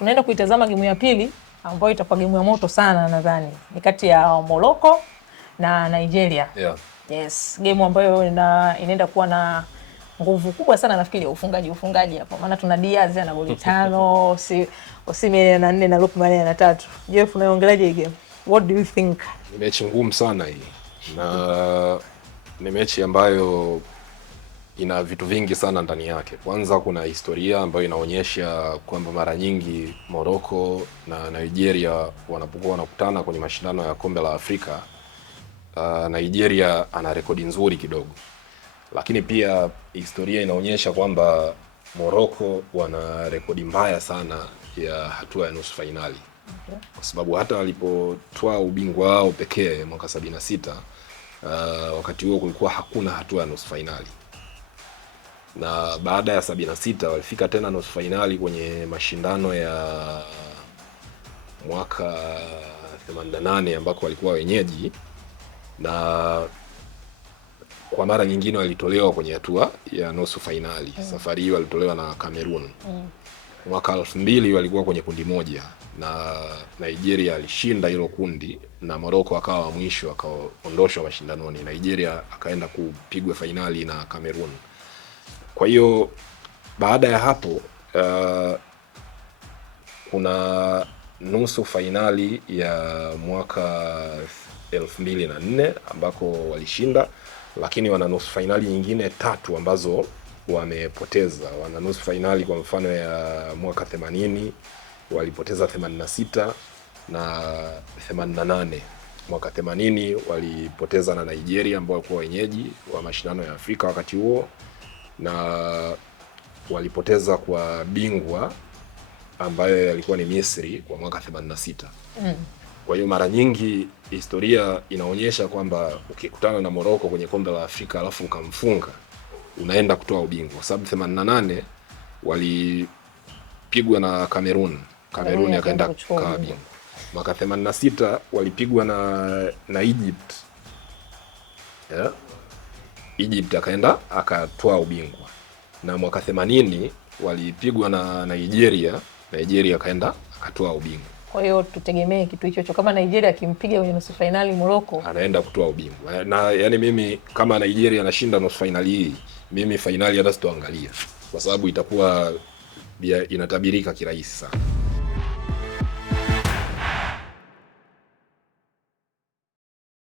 tunaenda kuitazama game ya pili ambayo itakuwa game ya moto sana, nadhani ni kati ya Morocco na Nigeria. Yeah. Yes, game ambayo inaenda kuwa na nguvu kubwa sana, nafikiri ufungaji hapo, maana tuna Diaz ana goli 5, Osimhen ana 4 na Lookman ana 3. Jeff, unaongeleaje hii game? What do you think? Ni mechi ngumu sana hii, na ni mechi ambayo ina vitu vingi sana ndani yake. Kwanza kuna historia ambayo inaonyesha kwamba mara nyingi Morocco na Nigeria wanapokuwa wanakutana kwenye mashindano ya kombe la Afrika, Nigeria ana rekodi nzuri kidogo, lakini pia historia inaonyesha kwamba Morocco wana rekodi mbaya sana ya hatua ya nusu fainali. Okay. Kwa sababu hata walipotwaa ubingwa wao pekee mwaka 76, wakati huo kulikuwa hakuna hatua ya nusu fainali. Na baada ya 76 walifika tena nusu fainali kwenye mashindano ya mwaka 88 ambako walikuwa wenyeji, na kwa mara nyingine walitolewa kwenye hatua ya nusu fainali. Safari hii walitolewa na Cameroon. Mwaka 2000 walikuwa kwenye kundi moja na Nigeria alishinda hilo kundi, na Morocco akawa wa mwisho, akaondoshwa mashindanoni. Nigeria akaenda kupigwa fainali na Cameroon. Kwa hiyo baada ya hapo kuna nusu fainali ya mwaka 2004 ambako walishinda, lakini wana nusu fainali nyingine 3 ambazo wamepoteza. Wana nusu fainali kwa mfano ya mwaka 80 walipoteza 86 na 88. Mwaka 80 walipoteza na Nigeria ambao walikuwa wenyeji wa mashindano ya Afrika wakati huo, na walipoteza kwa bingwa ambayo yalikuwa ni Misri kwa mwaka 86. Kwa hiyo mara nyingi historia inaonyesha kwamba ukikutana na Morocco kwenye kombe la Afrika alafu ukamfunga, unaenda kutoa ubingwa. Kwa sababu 88 walipigwa na Cameroon akaenda kutoa ubingwa. Mwaka 86 walipigwa na Egypt. Yeah. Egypt akaenda akatoa ubingwa. Na mwaka 80 walipigwa na Nigeria akaenda akatoa ubingwa. Kwa hiyo tutegemee kitu hicho kama Nigeria akimpiga kwenye nusu finali Morocco, anaenda kutoa ubingwa. Na yani mimi kama Nigeria anashinda nusu finali hii, mimi finali hata sitoangalia, kwa sababu itakuwa inatabirika kirahisi sana.